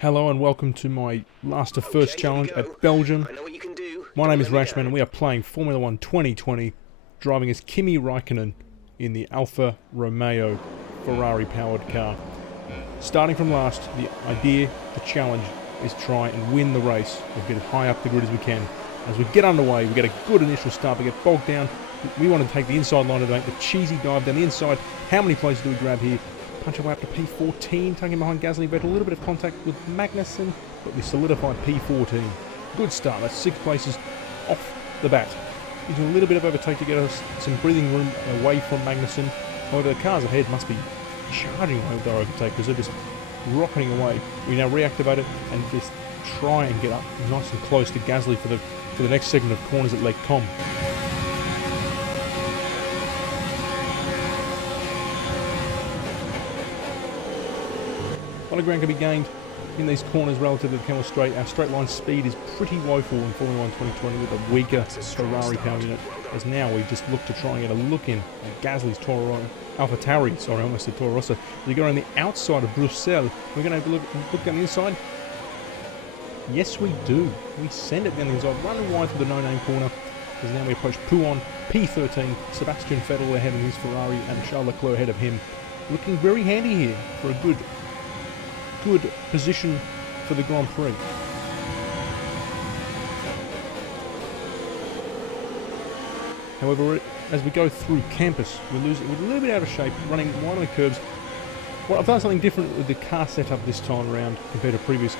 Hello and welcome to my last to first challenge at Belgium. My name is Rashman and we are playing Formula 1 2020, driving as Kimi Raikkonen in the Alfa-Romeo Ferrari powered car. Starting from last, the idea, the challenge, is try and win the race. We'll get as high up the grid as we can. As we get underway, we get a good initial start, we get bogged down. We want to take the inside line to make the cheesy dive down the inside. How many places do we grab here? Punch our way up to P14, tugging behind Gasly, Vettel, a little bit of contact with Magnussen, but we solidified P14. Good start, that's 6 places off the bat. Using a little bit of overtake to get us some breathing room away from Magnussen. However, the cars ahead must be charging away with our overtake because they're just rocketing away. We now reactivate it and just try and get up nice and close to Gasly for the next segment of corners at Lake Com. A lot of ground can be gained in these corners relative to the Camel Straight. Our straight line speed is pretty woeful in Formula 1 2020 with a weaker Ferrari power unit, as now we just look to try and get a look in at Gasly's AlphaTauri, sorry, I almost said Toro Rosso. We go around the outside of Bruxelles. We're going to have a look down the inside. Yes, we do. We send it down the inside, running wide through the no-name corner, as now we approach Pouon, P13, Sebastian Vettel ahead of his Ferrari, and Charles Leclerc ahead of him. Looking very handy here for a good position for the Grand Prix. However, as we go through campus, we're a little bit out of shape, running wide on the curbs. Well, I've done something different with the car setup this time around compared to previous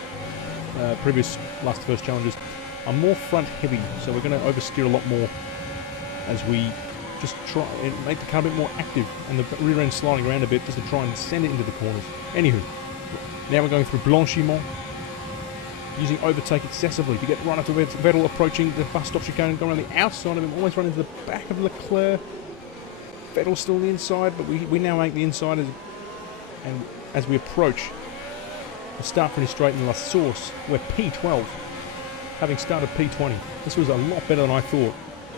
last first challenges. I'm more front heavy, so we're going to oversteer a lot more as we just try and make the car a bit more active, and the rear end sliding around a bit just to try and send it into the corners. Anywho, now we're going through Blanchiment, using overtake excessively to get right up to Vettel, approaching the bus stop chicane and going around the outside of him, almost running into the back of Leclerc. Vettel's still on the inside, but we now make the inside and as we approach the start finish straight in La Source, we're P12, having started P20. This was a lot better than I thought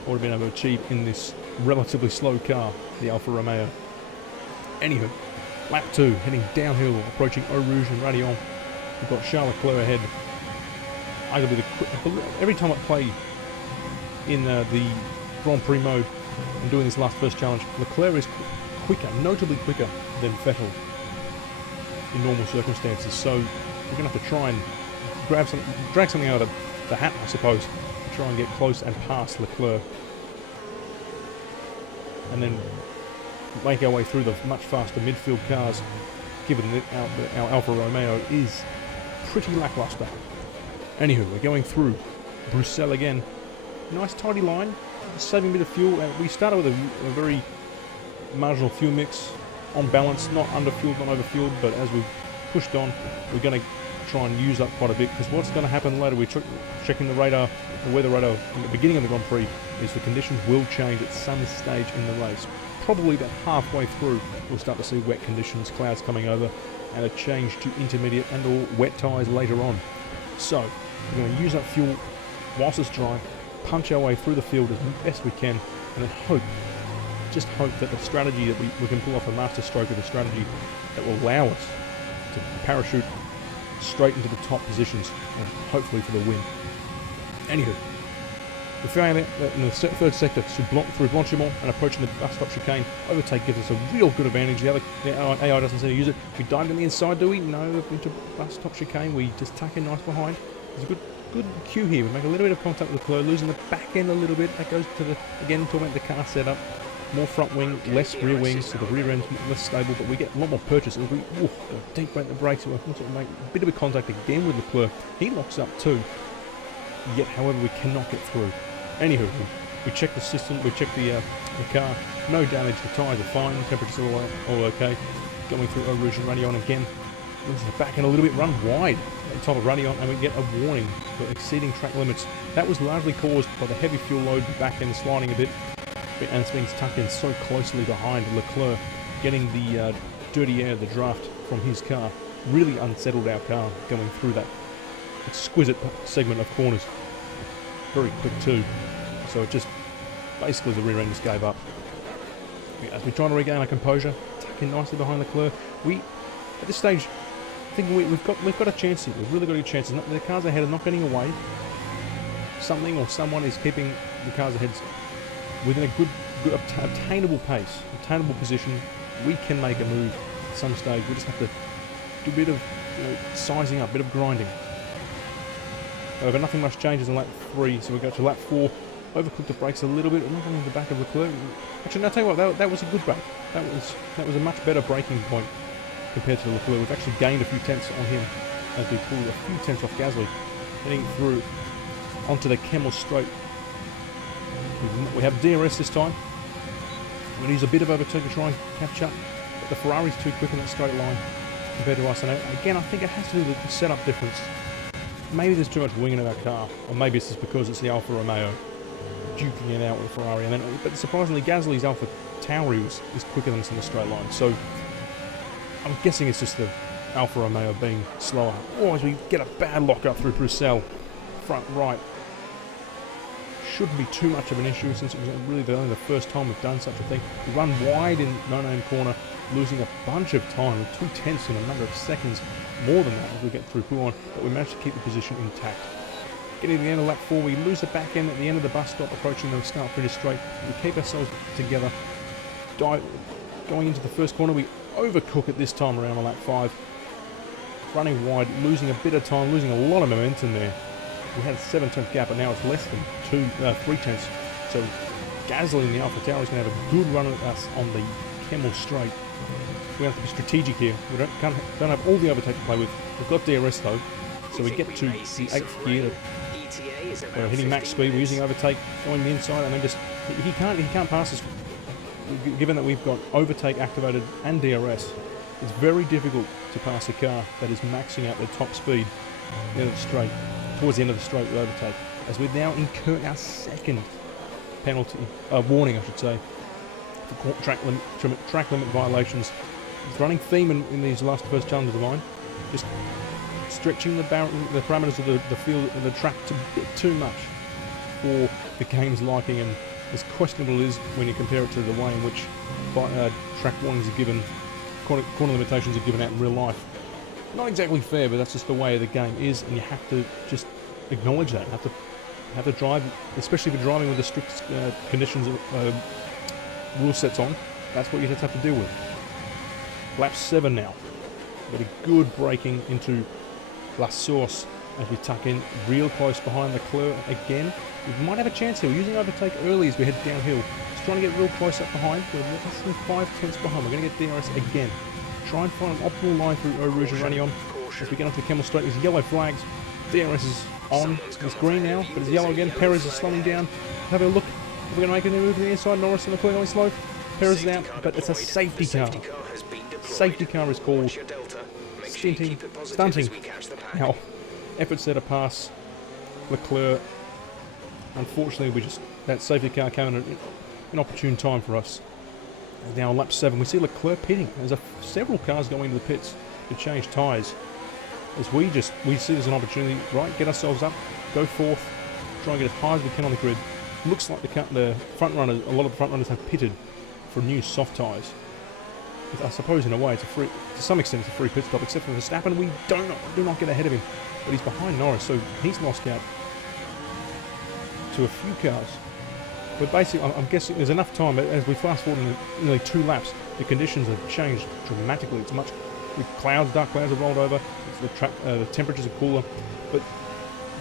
I would have been able to achieve in this relatively slow car, the Alfa Romeo. Anywho, lap 2, heading downhill, approaching Eau Rouge and Radion. We've got Charles Leclerc ahead. Every time I play in the Grand Prix mode and doing this last first challenge, Leclerc is quicker, notably quicker than Vettel in normal circumstances. So we're going to have to try and drag something out of the hat, I suppose, to try and get close and past Leclerc. And then make our way through the much faster midfield cars, given that our Alfa Romeo is pretty lackluster. Anywho, we're going through Bruxelles again. Nice tidy line, saving a bit of fuel. We started with a very marginal fuel mix, on balance, not under-fueled, not over-fueled, but as we've pushed on, we're going to try and use up quite a bit, because what's going to happen later, we're checking the radar, the weather radar at the beginning of the Grand Prix, is the conditions will change at some stage in the race. Probably about halfway through, we'll start to see wet conditions, clouds coming over, and a change to intermediate and or wet tyres later on. So, we're going to use up fuel whilst it's dry, punch our way through the field as best we can, and then just hope that the strategy that we can pull off a master stroke of the strategy that will allow us to parachute straight into the top positions, and hopefully for the win. Anywho, we found out that in the third sector, through Blanchiment and approaching the bus stop chicane, overtake gives us a real good advantage. The AI doesn't seem to use it. We dived on the inside, do we? No, into bus stop chicane, we just tuck in nice behind. There's a good cue here. We make a little bit of contact with Leclerc, losing the back end a little bit. That goes to again, talking about the car setup. More front wing, less rear wings, so the rear end's less stable, but we get a lot more purchase. We deep brake the brakes, we make a bit of contact again with Leclerc. He locks up too, yet however we cannot get through. Anywho, we check the system, we check the car, no damage, the tyres are fine, temperature's all okay. Going through Eau Rouge and Radion again, loses the back end a little bit, run wide at the top of Radion, and we get a warning for exceeding track limits. That was largely caused by the heavy fuel load, the back end sliding a bit, and it's been tucked in so closely behind Leclerc, getting the dirty air, the draft from his car, really unsettled our car going through that exquisite segment of corners. Very quick too, so it just basically the rear end just gave up. As we try to regain our composure, tuck in nicely behind Leclerc, at this stage thinking we've got a chance here. We've really got a chance. The cars ahead are not getting away. Something or someone is keeping the cars ahead within a good obtainable pace, obtainable position. We can make a move at some stage. We just have to do a bit of sizing up, a bit of grinding. However, nothing much changes in lap 3, so we go to lap 4. Overcooked the brakes a little bit. I'm not going to the back of Leclerc. Actually, no, I'll tell you what, that was a good break. That was a much better braking point compared to Leclerc. We've actually gained a few tenths on him as we pulled a few tenths off Gasly, heading through onto the Kemmel Straight. We have DRS this time. We're going to use a bit of overtake to try and catch up, but the Ferrari's too quick in that straight line compared to us. And again, I think it has to do with the setup difference. Maybe there's too much wing in our car, or maybe it's just because it's the Alfa-Romeo duking it out with the Ferrari. But surprisingly, Gasly's Alpha Tauri is quicker than us in the straight line. So I'm guessing it's just the Alfa Romeo being slower. Or as we get a bad lock up through Bruxelles, front right. Shouldn't be too much of an issue since it was really only the first time we've done such a thing. We run wide in no-name corner, losing a bunch of time, with 2 tenths in a number of seconds more than that as we get through Pouillon, but we managed to keep the position intact. Getting to the end of lap 4, we lose the back end at the end of the bus stop, approaching the start-finish straight. We keep ourselves together. Going into the first corner, we overcook it this time around on lap 5. Running wide, losing a bit of time, losing a lot of momentum there. We had a 7-tenth gap, but now it's less than 3 tenths. So Gasly in the Alpha Tauri is going to have a good run at us on the Kemmel Straight. We have to be strategic here. We don't have all the overtake to play with. We've got DRS though, so we get to the 8th gear. We're hitting max speed. We're using overtake, going the inside, and then just he can't pass us. Given that we've got overtake activated and DRS, it's very difficult to pass a car that is maxing out their top speed in the straight, towards the end of the straight with overtake. As we now incur our second penalty, warning I should say, for track limit violations. It's running theme in these first challenges of mine. Just stretching the parameters of the field and the track a bit too much for the game's liking, and as questionable it is when you compare it to the way in which track warnings are given, corner limitations are given out in real life. Not exactly fair, but that's just the way the game is, and you have to just acknowledge that. You have to drive, especially if you're driving with the strict conditions rule sets on. That's what you just have to deal with. Lap 7 now. Got a good braking into La Source as we tuck in real close behind Leclerc again. We might have a chance here. We're using overtake early as we head downhill. Just trying to get real close up behind. We're less than 5 tenths behind. We're going to get DRS again. Try and find an optimal line through Eau Rouge and Ragnon. As we get onto the Kemmel Straight, there's yellow flags. DRS is on. It's green now, but it's yellow again. Perez is slowing down. Have a look. Are we going to make any move to the inside? Norris and Leclerc going slow. Perez is out, but it's a safety car. Safety car is called stunting our efforts there to pass Leclerc. Unfortunately, that safety car came at an opportune time for us. Now on lap 7, we see Leclerc pitting. There's several cars going into the pits to change tyres. As we see there's an opportunity, right? Get ourselves up, go forth, try and get as high as we can on the grid. Looks like the front runners, a lot of the front runners have pitted for new soft tyres. I suppose in a way, to some extent, it's a free pit stop, except for Verstappen. We do not get ahead of him, but he's behind Norris, so he's lost out to a few cars. But basically, I'm guessing there's enough time. As we fast forward in nearly 2 laps, the conditions have changed dramatically. It's much dark clouds have rolled over. The temperatures are cooler, but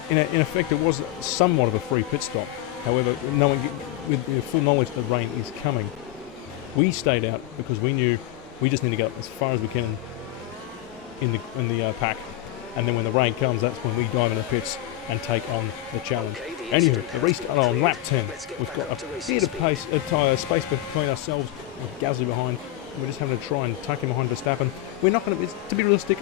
in effect, it was somewhat of a free pit stop. However, knowing with full knowledge that the rain is coming, we stayed out because we knew we just need to get as far as we can in the pack, and then when the rain comes, that's when we dive in the pits and take on the challenge. Anywho, the restart on lap 10. We've got a bit of space between ourselves with Gasly behind. We're just having to try and tuck him behind Verstappen. We're not going to be realistic.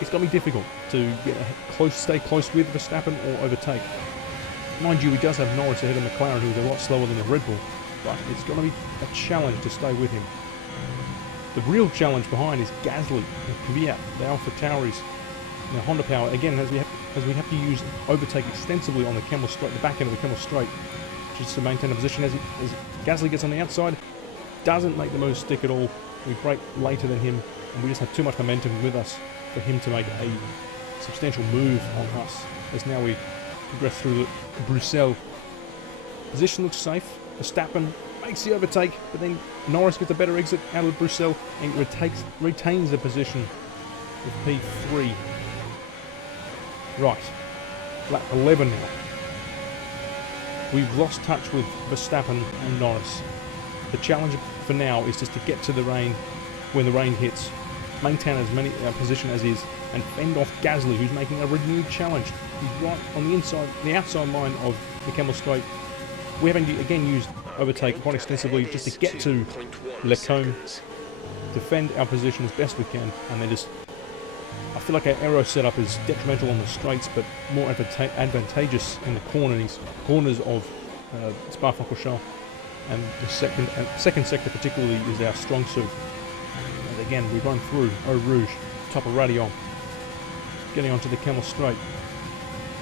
It's going to be difficult to stay close with Verstappen or overtake. Mind you, he does have Norris ahead of McLaren, who's a lot slower than the Red Bull, but it's going to be a challenge to stay with him. The real challenge behind is Gasly and Kvyat, the Alpha Tauris, and the Honda Power. Again, as we have to use overtake extensively on the Kemmel Straight, the back end of the Kemmel Straight, just to maintain a position. As Gasly gets on the outside, doesn't make the moves stick at all. We brake later than him, and we just have too much momentum with us for him to make a substantial move on us as now we progress through Bruxelles. Position looks safe. Verstappen makes the overtake, but then Norris gets a better exit out of Bruxelles and retains the position with P3. Right, lap 11 now. We've lost touch with Verstappen and Norris. The challenge for now is just to get to the rain when the rain hits, maintain as many position as is, and fend off Gasly, who's making a renewed challenge. He's right on the outside line of the Kemmel Straight. We haven't again used overtake quite extensively just to get to Lecombe, defend our position as best we can, and then just. I feel like our aero setup is detrimental on the straights, but more advantageous in the corners of Spa-Francorchamps, and the second sector particularly is our strong suit. And again, we run through Eau Rouge, top of Radion, getting onto the Kemmel Straight.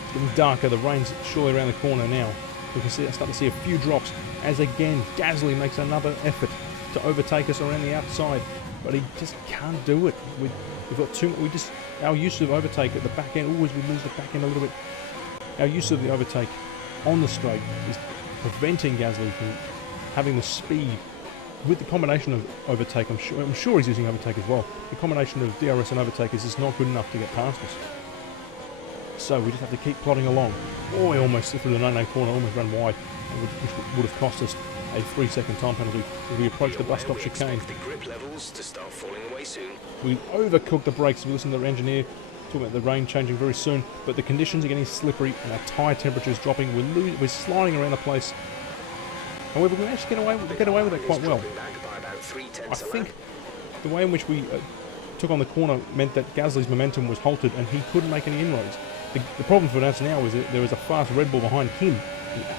It's getting darker. The rain's surely around the corner now. We can start to see a few drops as again Gasly makes another effort to overtake us around the outside, but he just can't do it. We've got too much. Our use of overtake at the back end, always we lose the back end a little bit. Our use of the overtake on the straight is preventing Gasly from having the speed. With the combination of overtake, I'm sure he's using overtake as well. The combination of DRS and overtake is just not good enough to get past us. So we just have to keep plodding along. Oh, we almost slipped through the no-no corner, almost ran wide, which would have cost us a 3-second time penalty as we approach the bus stop chicane. We overcooked the brakes. We listened to the engineer talking about the rain changing very soon, but the conditions are getting slippery and our tyre temperatures dropping. We're sliding around the place. However, we managed to get away with it quite well. I think the way in which we took on the corner meant that Gasly's momentum was halted and he couldn't make any inroads. The problem for us now is that there was a fast Red Bull behind him,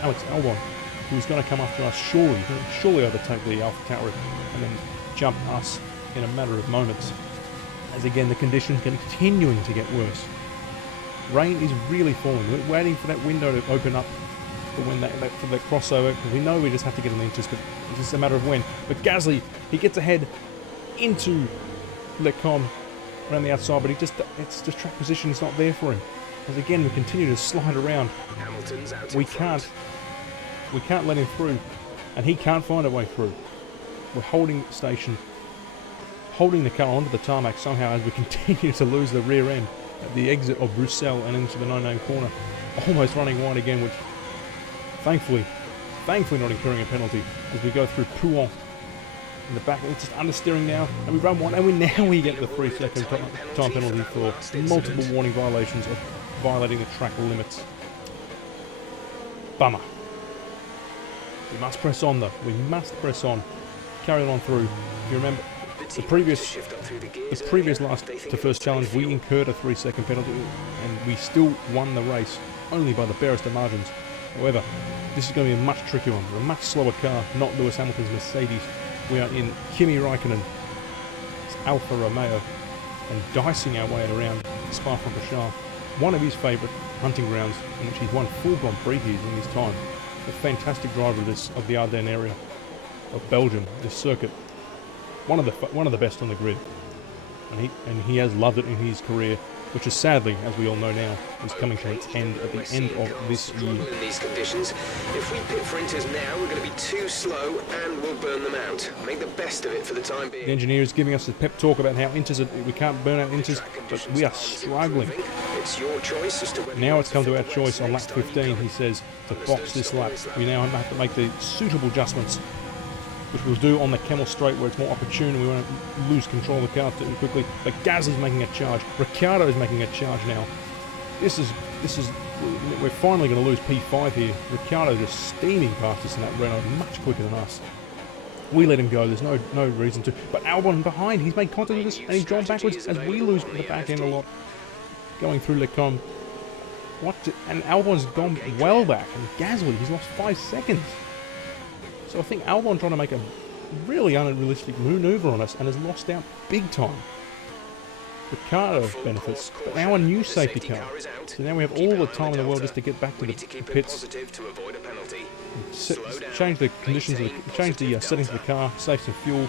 Alex Albon, who was going to come after us surely overtake the AlphaTauri and then jump us in a matter of moments. As again, the conditions are continuing to get worse. Rain is really falling. We're waiting for that window to open up for the crossover, because we know we just have to get in the inches, but it's just a matter of when. But Gasly, he gets ahead into Lecombe around the outside, but it's just track position is not there for him. As again, we continue to slide around. We can't let him through, and he can't find a way through. We're holding station, holding the car onto the tarmac somehow as we continue to lose the rear end at the exit of Bruxelles and into the no-name corner. Almost running wide again, which thankfully not incurring a penalty as we go through Pouin in the back. It's just understeering now, and we run one, and we get the 3-second time penalty for multiple warning violations of violating the track limits. Bummer. We must press on though. We must press on. Carry on through. If you remember, the previous last to first challenge, we incurred a 3-second penalty, and we still won the race only by the barest of margins. However, this is going to be a much trickier one. We're a much slower car, not Lewis Hamilton's Mercedes. We are in Kimi Raikkonen, Alfa-Romeo, and dicing our way around Spa-Francorchamps, one of his favourite hunting grounds, in which he's won 4 Grand Prix in his time. A fantastic driver of the Ardennes area of Belgium, this circuit. One of the best on the grid, and he has loved it in his career, which is sadly, as we all know now, is coming to its end at the end of this year. In these conditions, if we pit for inters now, we're going to be too slow and we'll burn them out. Make the best of it for the time being. The engineer is giving us a pep talk about how we can't burn out inters, but we are struggling. It's your choice as to whether now it's come to our choice on lap 15, he says, to box this lap. We now have to make the suitable adjustments, which we'll do on the Kemmel Straight where it's more opportune and we won't lose control of the car too quickly. But Gasly's making a charge. Ricciardo is making a charge now. We're finally going to lose P5 here. Ricciardo just steaming past us in that Renault, much quicker than us. We let him go, there's no reason to. But Albon behind, he's made contact with us and he's drawn backwards as we lose the back end a lot. Going through Lecombe. And Albon's gone well back, and Gasly, he's lost 5 seconds. So I think Albon trying to make a really unrealistic maneuver on us and has lost out big time. Ricciardo benefits, but now a new safety car. So now we have all the time in the world just to get back to the pits, change the conditions, change the settings of the car, save some fuel,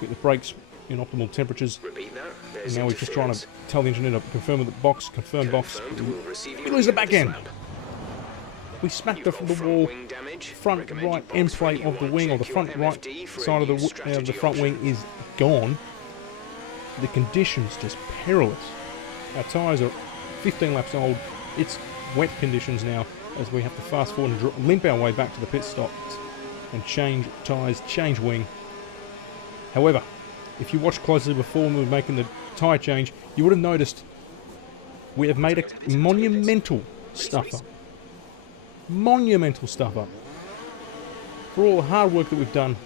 get the brakes in optimal temperatures, And now we're just trying to tell the engineer to confirm the box, confirm box. We lose the back end. We smacked the wall, front right end plate of the wing, or the front right side of the front wing is gone. The conditions just perilous. Our tyres are 15 laps old. It's wet conditions now as we have to fast forward and limp our way back to the pit stops and change tyres, change wing. However, if you watched closely before we were making the tyre change, you would have noticed we have made a monumental stuff up. Monumental stuff up. For all the hard work that we've done,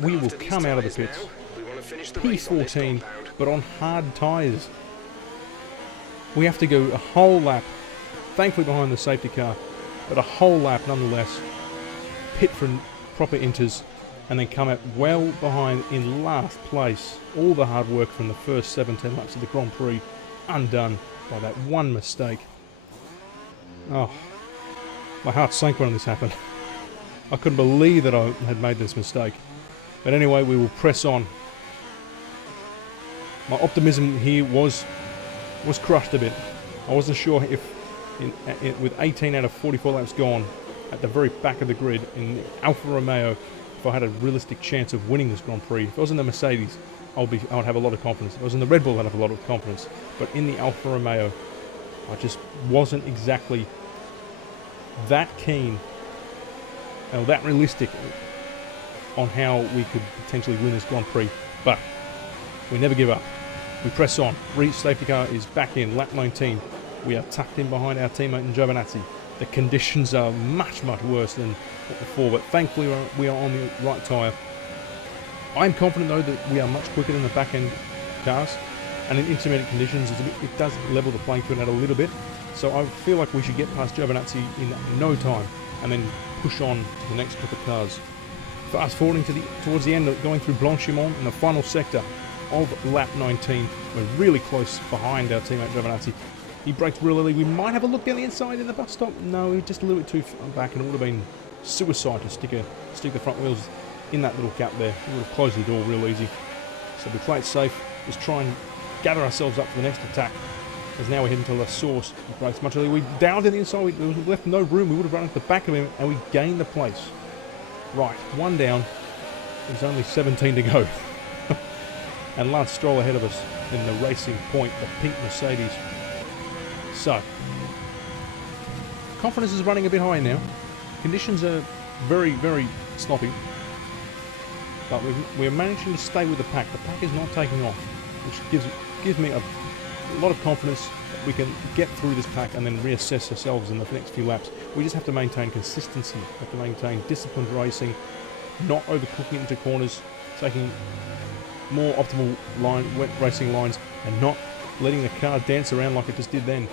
we will come out of the pits P14, but on hard tyres. We have to go a whole lap, thankfully behind the safety car, but a whole lap nonetheless, pit for proper inters, and then come out well behind in last place. All the hard work from the first 17 laps of the Grand Prix undone by that one mistake. Oh, my heart sank when this happened. I couldn't believe that I had made this mistake. But anyway, we will press on. My optimism here was crushed a bit. I wasn't sure if, with 18 out of 44 laps gone, at the very back of the grid in Alfa-Romeo, if I had a realistic chance of winning this Grand Prix. If I was in the Mercedes, I would have a lot of confidence. If I was in the Red Bull, I'd have a lot of confidence. But in the Alfa-Romeo, I just wasn't exactly that keen or that realistic on how we could potentially win this Grand Prix. But we never give up. We press on. Safety car is back in, lap 19. We are tucked in behind our teammate in Giovinazzi. The conditions are much, much worse than before, but thankfully we are on the right tyre. I'm confident though that we are much quicker than the back end cars, and in intermediate conditions it does level the playing field out a little bit. So I feel like we should get past Giovinazzi in no time and then push on to the next group of cars. Fast forwarding towards the end, going through Blanchimont in the final sector of lap 19. We're really close behind our teammate Giovinazzi. He brakes real early. We might have a look down the inside in the bus stop. No, we're just a little bit too far back, and it would have been suicide to stick the front wheels in that little gap there. We would have closed the door real easy. So we play it safe. Just try and gather ourselves up for the next attack. Because now we're heading to La Source. He brakes much earlier. We downed in the inside. We left no room. We would have run into the back of him, and we gained the place. Right, one down. There's only 17 to go. And Lance Stroll ahead of us in the racing point, the pink Mercedes. So, confidence is running a bit high now. Conditions are very, very sloppy. But we're managing to stay with the pack. The pack is not taking off, which gives me a lot of confidence that we can get through this pack and then reassess ourselves in the next few laps. We just have to maintain consistency. We have to maintain disciplined racing, not overcooking it into corners, taking more optimal wet racing lines, and not letting the car dance around like it just did then.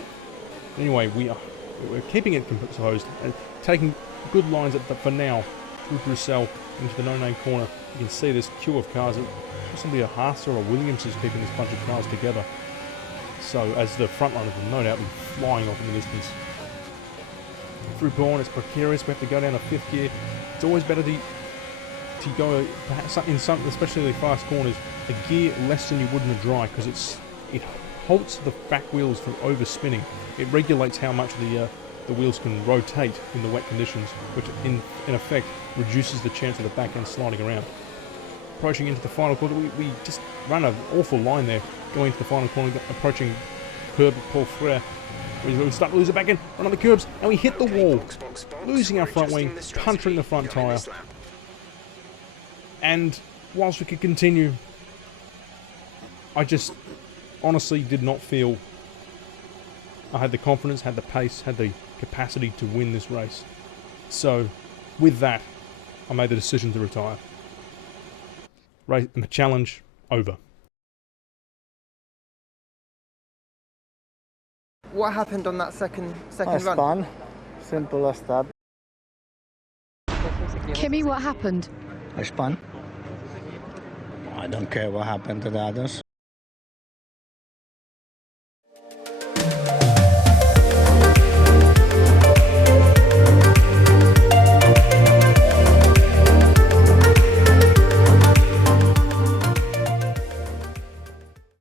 Anyway, we're keeping it composed and taking good lines for now through Bruxelles into the no-name corner. You can see this queue of cars. Possibly a Haas or a Williams is keeping this bunch of cars together. So as the front runners will no doubt be flying off in the distance. Through Bourne, it's precarious. We have to go down to fifth gear. It's always better to go perhaps in some, especially the fast corners, a gear less than you would in a dry, because it halts the back wheels from overspinning. It regulates how much the wheels can rotate in the wet conditions, which in effect reduces the chance of the back end sliding around. Approaching into the final corner, we just run an awful line there, going into the final corner, approaching curb Paul Frere. We start to lose it back in, run on the curbs, and we hit the wall, losing our front wing, puncturing the front tyre. And whilst we could continue, I just honestly did not feel I had the confidence, had the pace, had the capacity to win this race. So, with that, I made the decision to retire. The challenge over. What happened on that second run? Spun. Simple as that. Kimi, what happened? I spun. I don't care what happened to the others.